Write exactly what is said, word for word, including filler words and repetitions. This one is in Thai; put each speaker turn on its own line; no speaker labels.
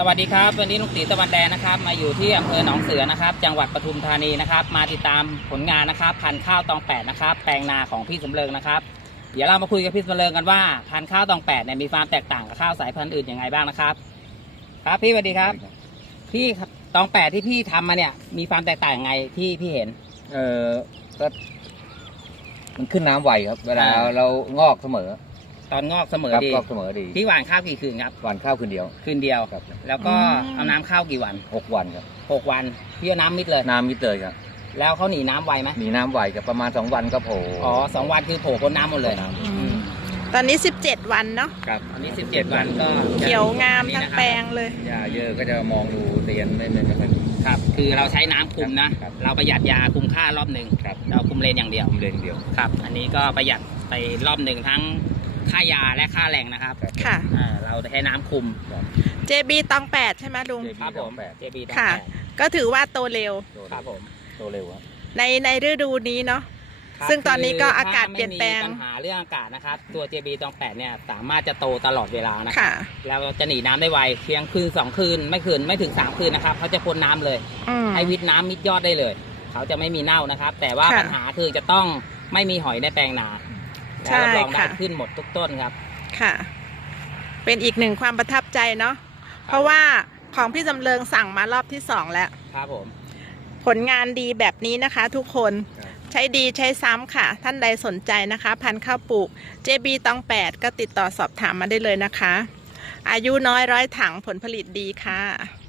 วัสดีครับวันนี้ลุงตีตะวันแดงนะครับมาอยู่ที่อำเภอหนองเสือนะครับจังหวัดปทุมธานีนะครับมาติดตามผลงานนะครับพันธุ์ข้าวตองแปดนะครับแปลงนาของพี่สำเริงนะครับเดี๋ยวเรามาคุยกับพี่สำเริงกันว่าพันธุ์ข้าวตองแปดเนี่ยมีความแตกต่างกับข้าวสายพันธุ์อื่นยังไงบ้างนะครับครับพี่สวัสดีครับพี่ตองแปดที่พี่ทำมาเนี่ยมีความแตกต่างยังไงที่พี่เห็น
เออก็มันขึ้นน้ำไวครับเวลาเรางอกเสมอ
ตอนงอกเสมอดี
งอกเสมอดี
พี่หว่านข้าวกี่คืนครับ
หว่านข้าวคืนเดียว
คืนเดียว
ครับ
แล้วก็เอาน้ำข้าวกี่วัน
หกวันครับ
หกวันพี่เอาน้ำมิดเลย
น้ำมิดเลยครับ
แล้วเขาหนีน้ำไวไหม
หนีน้ำไวกับประมาณสองวันก็โผล่
อ๋อสองวันคือโผล่พ้นน้ำหมดเลย
ตอนนี้สิบเจ็ดวันเนาะ
ครับอันนี้สิบเจ็ดวันก็
เขียวงามทั้งแปลงเลย
ยาเยอะก็จะมองดูเตียนไม่ไม่ค่อย
ครับคือเราใช้น้ำคุมนะเราประหยัดยาคุมค่ารอบหนึ่งเราคุมเลนอย่างเดียว
คุมเลนเดียว
ครับอันนี้ก็ประหยัดไปรอบหนึ่งทั้งค่ายาและค่าแรงนะครับ
ค่ะ
เราใช้น้ำคุม
เจ บี ตองแปดใช่ไหมลุง
ครับผม เจ บี ตอง
แปดก็ถือว่าโตเร็ว
ครับผม
โตเร็ว
ในในฤดูนี้เนาะซึ่งตอนนี้ก็อากาศเปลี่ยนแปลง
ปัญหาเรื่องอากาศนะครับตัว เจ บี ตองแปดเนี่ยสามารถจะโตตลอดเวลานะแล้วจะหนีน้ำได้ไวเพียงคืนสองคืนไม่คืนไม่ถึงสามคืนนะครับเขาจะพ้นน้ำเลยให้วิทน้ำมิดยอดได้เลยเขาจะไม่มีเน่านะครับแต่ว่าปัญหาคือจะต้องไม่มีหอยในแปลงนาแล้วรับรองได้ขึ้นหมดทุกต้นครับ
ค่ะเป็นอีกหนึ่งความประทับใจเนาะเพราะว่าของพี่จำเริงสั่งมารอบที่สองแล้ว
ครับผม
ผลงานดีแบบนี้นะคะทุกคนใช้ดีใช้ซ้ำค่ะท่านใดสนใจนะคะพันธุ์ข้าวปลูก เจ บี ตองแปดก็ติดต่อสอบถามมาได้เลยนะคะอายุน้อยร้อยถังผลผลิตดีค่ะ